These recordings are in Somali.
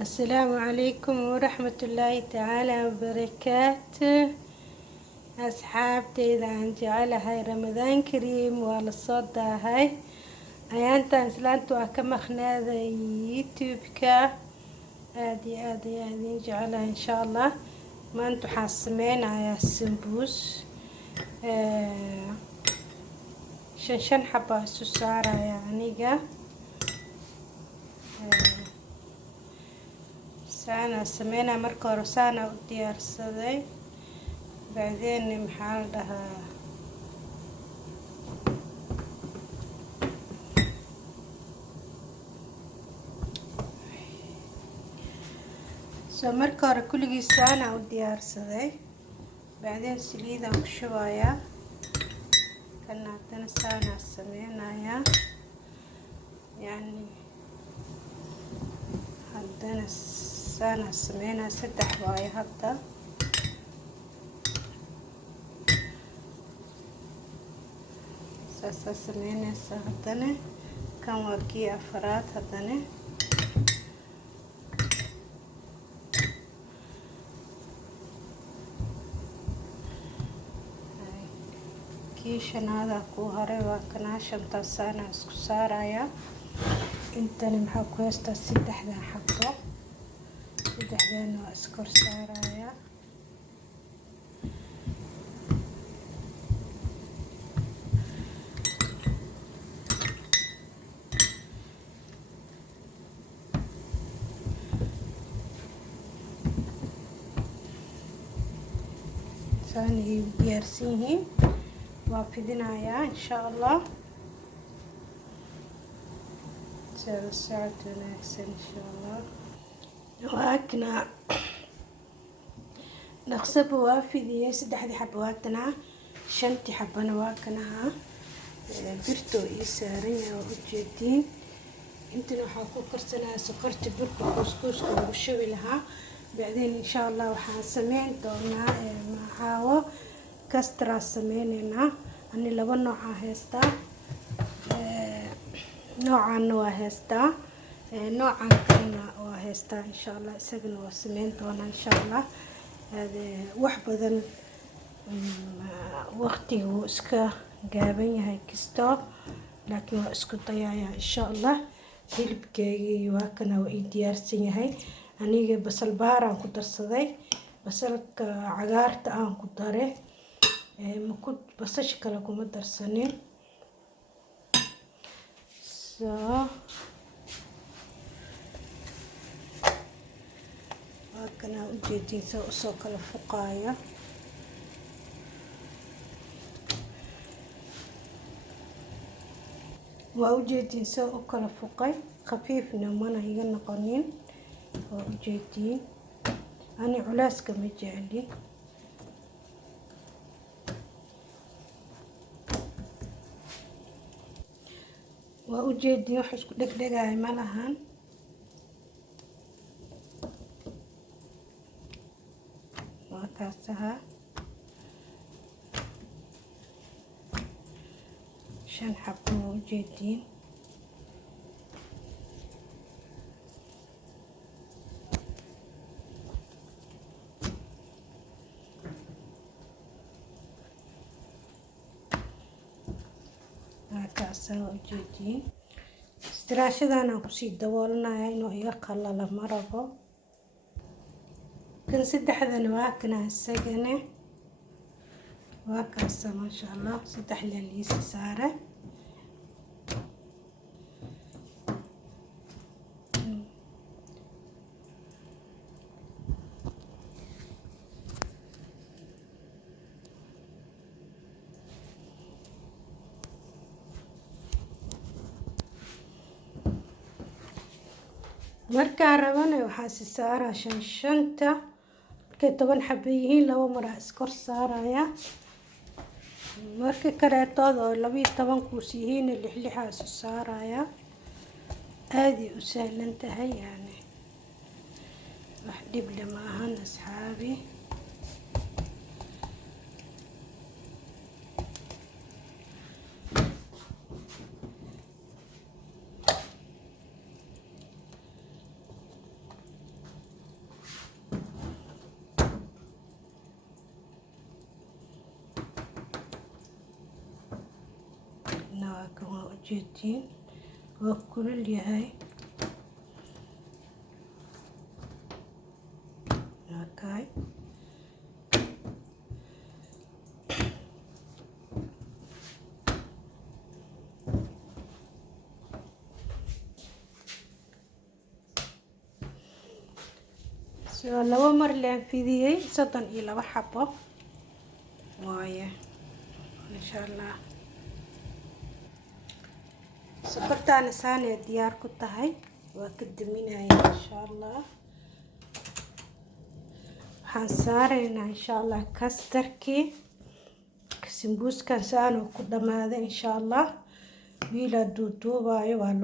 السلام عليكم ورحمة الله تعالى وبركاته. أصحابتي إذا أنت على هاي رمضان كريم والصدى هاي أيانتا إسلانتو أكما خناذا يوتيوب كا آدي جعلها إن شاء الله. ما أنتو حاسمين على السمبوس شن حبة سوسارة يعني سانا سمينا مركو رسانا وديار صدي بعدين محال لها مركو كل سانا وديار صدي بعدين سليدة وشوايا كنا عندنا سانا سمينا يعني عندنا سانا سمينا 6 حباية هدا ساسا سمينا هدنا كان وكي أفراد هدنا كيشن هذا كوهري وكنا شمتا سانا اسكو سارايا انتني محا كويستا 6 حبو 6 اسكور سارايا ثاني ديارسيني وافدنايا ان شاء الله ساعة ونكسر ان شاء الله واكنا نقصب وافدي 6 حبواتنا 5 حبنا واكنها برتو يسارية وجدين انتنا وحاكو كرسنا سكرت بركو كسكس وشوي لها بعدين ان شاء الله وحان سمين دونا معاو كاسترا سميننا أني لبا نوعا هيستا نوعا وهيستا نوعا كنا وهيستا إن شاء الله سجن وسمين دونا إن شاء الله هذا وحبذا وقتي واسكا قابين هاي كستو لكن واسكو طيايا إن شاء الله هلبكي واكنا وإيديارسين هاي أني بصل باران كدرسدي بصلك عقارت آن كداري مكود بسش كلا كوما درسنين هكذا وجدين سو كلا فقايا ووجدين سو كلا فقاي خفيف نمنا هي نقنين ووجدين أنا علاس كم جعلي وأجدي وحش دقدقاي ملهان وكاسها 5 حبة وجدين كاسة وجدين استراشدانا كسي دولنا إنه يقلل مربو كن 6 واكنا السجنة واكاسة ما شاء الله 6 لليس سارة markaan rabana waxaa si saaraa 5 markay 10 xabbo yihiin 2 mar iskor saaraya markii kaleetood oo 12 kuus yihiin 6 isu saaraya aad u sahlan tahay yani wax dhib lama ahan asxaabi ujeedtiin waa kulul yahay. Okay. laba mar leen fidiyey 32 xabo waaye insha Allah. sokortaan saanee diyaar ku tahay waa ka daminayaa insha Allah. waxaan saareynaa insha Allah kastarkii simbuuskan saan ku dhamaaday insha Allah. wiila duuduubaayo waa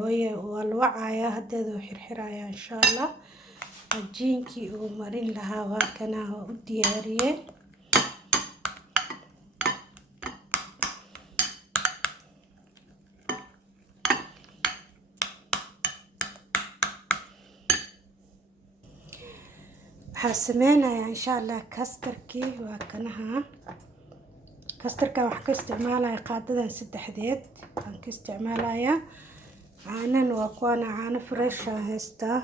loo wacayaa hadeeda xirxirayaa insha Allah. cajiinkii uu marin lahaa waa kana u diyaariyey. waxaan sameynayaa insha Allah kastarkii waa kanaha. kastarkan waxaan ka isticmaalayaa qaadadan 3 aan ka isticmaalayaa. caanan waa kuwana caano fresh ah haystaa.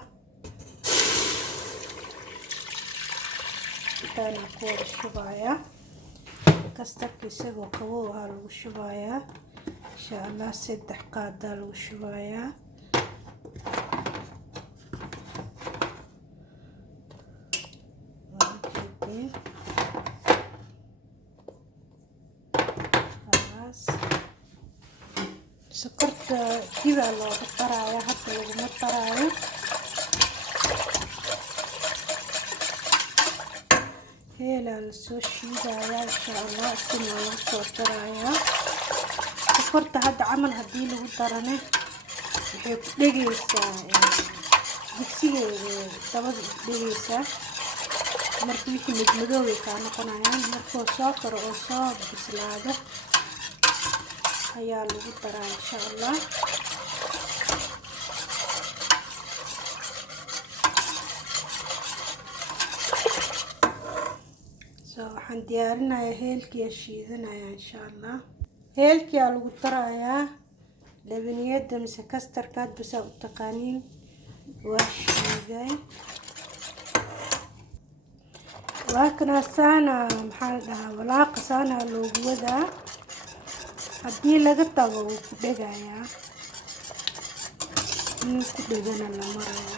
intaan ku shubayaa kastarka isagoo qabow ah lagu shubayaa insha Allah. 3 qaada lagu shubayaa. sokorta kiba loogu daraayaa hadda laguma daraayo. heelaa lasoo shiidayaa insha Allah. isna lagu soo darayaa sokorta hadda camal haddii lagu darane waxay ku dhegaysaa digsiga dabada ku dhegaysaa. marka wixii madmadow ka noqonayaan markuu soo karo oo soo bislaado ayaa lagu daraa insha Allah. waxaan diyaarinayaa heelkii shiidanayaa insha Allah. heelkii lagu darayaa labaniyada mise kastarkaad bas u taqaaniin waa shiiday. waa kana saana maxaa la dhahaa walaaqa saana loogu wadaa. haddii laga tago wuu ku dhegayaa. inuu ku dhegana la marayo.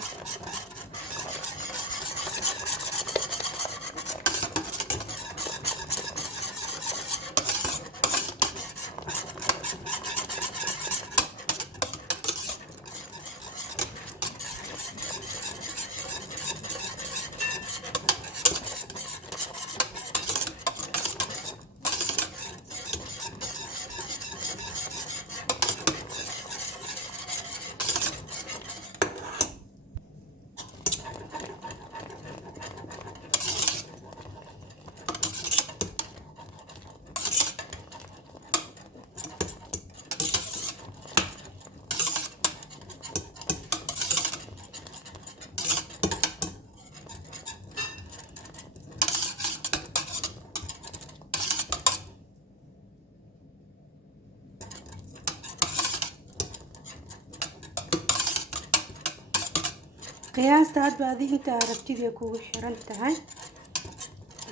qiyaasta hadba adiga inta aragtida kugu xiran tahay.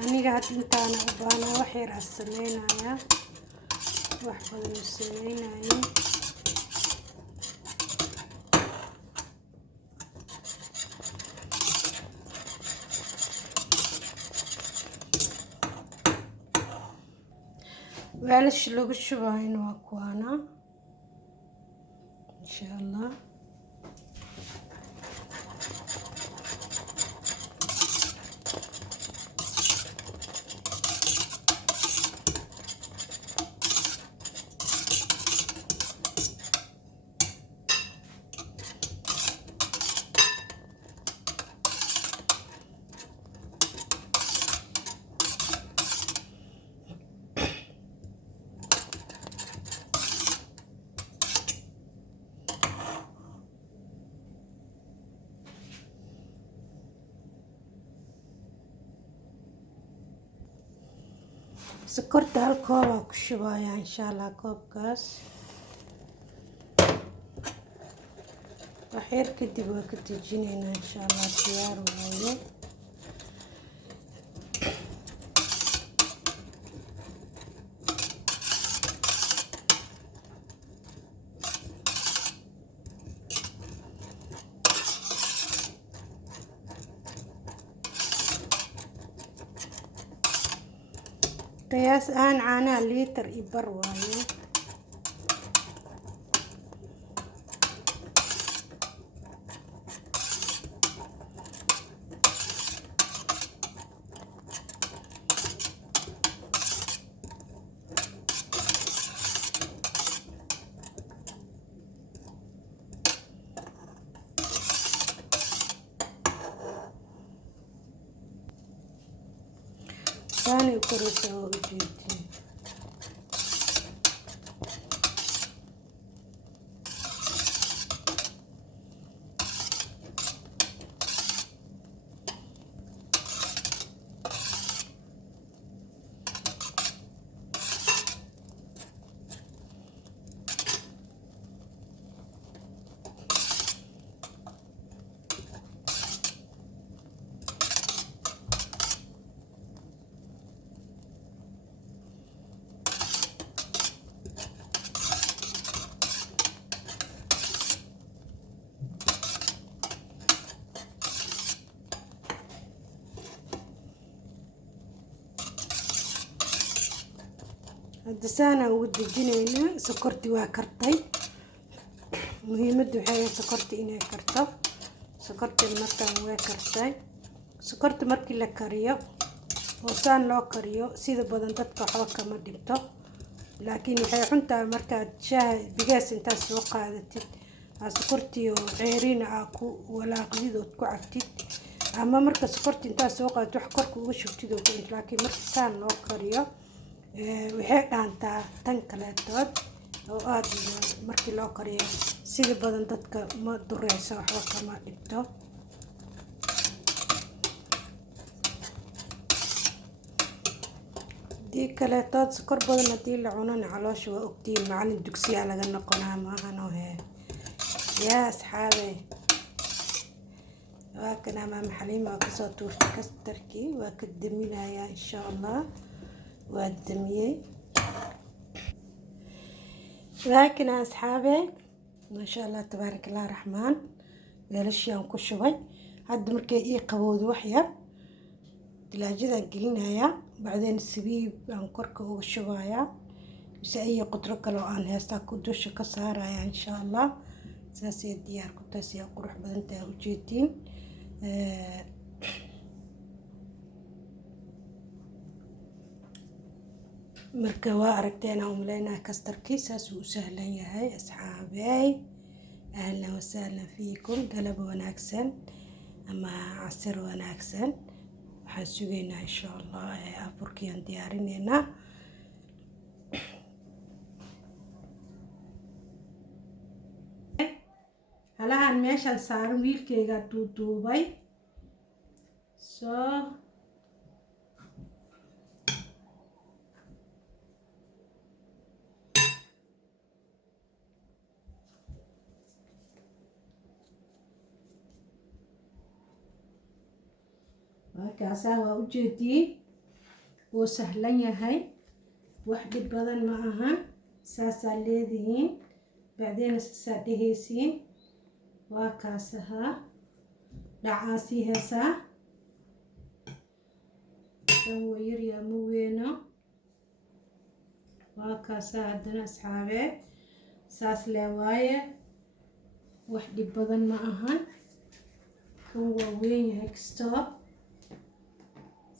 aniga hadda intaan u baahnaa wax yar sameynaya. wax badan sameynaya. weelash lagu shubaayna waa kuwana insha Allah. sokorta hal koob aan ku shubayaa insha Allah. koobkaas وحير كدي وكتجينينا إن شاء الله خيار وهاي قياس عانى لتر إبر وايه ثاني وكرسة وجديد هذا سانا ودجينينا سكرتي واكرتي muhiimadu waxay tahay sokorta inay karto sokorta markaan way kartay sokorta markii la kariyo oo saan loo kariyo sida badan dadka waxba kama dhibto laakiin waxay xuntaa markaad shaah bigaas intaad soo qaadatid sokortii oo ceeriin ah ku walaaqdid oo ku cabtid ama marka sokorta intaad soo qaadato wax korka uga shubtid oo laakiin marka saan loo kariyo waxay dhaantaa tan kaleetood oo aad markii loo kariyo sida badan dadka ma dureyso waxba kama dhibto dii kaleetood sokor badan hadii la cunana caloosha waa ogtiin macallin dugsiga laga noqonaa maahan oo yaa asxaabe waa kana maama xaliima waa kasoo tuurtay kastarkii waa ka daminayaa insha allah waa damiyey لكن أصحابي ما شاء الله تبارك الله الرحمن قالش يوم كشوي هاد مركي إيه قبود وحيا تلاجدا قلنا يا بعدين السبيب عن كركه وشوايا بس أي قطرك لو أن هستا كدوش كسارة يا إن شاء الله ساسي الديار كتاسي قروح بدنتا وجيتين marka waa aragteen aan umaleynaa kastarkii saas uu sahlan yahay asxaabay ahlan wasahlan fiikum galab wanaagsan ama casir wanaagsan waxaan sugaynaa insha allah afurkiyaan diyaarineynaa halahan meeshaan saaran wiilkayga duuduubay soo kaasaa waa ujeediyey wuu sahlan yahay wax dhib badan ma aha saasaa leedihiin bacdeena saasaa dhehaysiin waa kaasahaa dhacaasii heesaa kan waa yaryaa ma weyno waa kaasaa haddana asxaabee saas lee waaye wax dhib badan ma ahan kan waa weyn yahay kastoo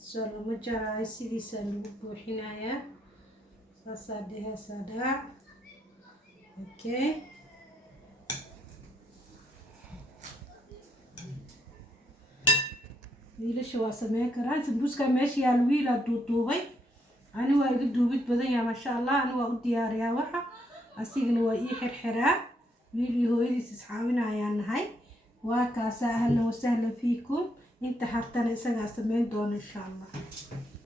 soo lama jaraayo sidiisaa lagu buuxinayaa saasaa dhehaysaa dhaac okay wiilasha waa sameyn karaan sambuuska meesha yaal wiilaa duuduubay ani waa iga duubid badan yahay maasha allah ani waa u diyaariyaa waxa asigana waa ii xirxiraa wiil iyo hooyadiis iscaawinayaan nahay waa kaasaa ahlan wasahlan fiikum inta hartana isagaa sameyn doona insha allah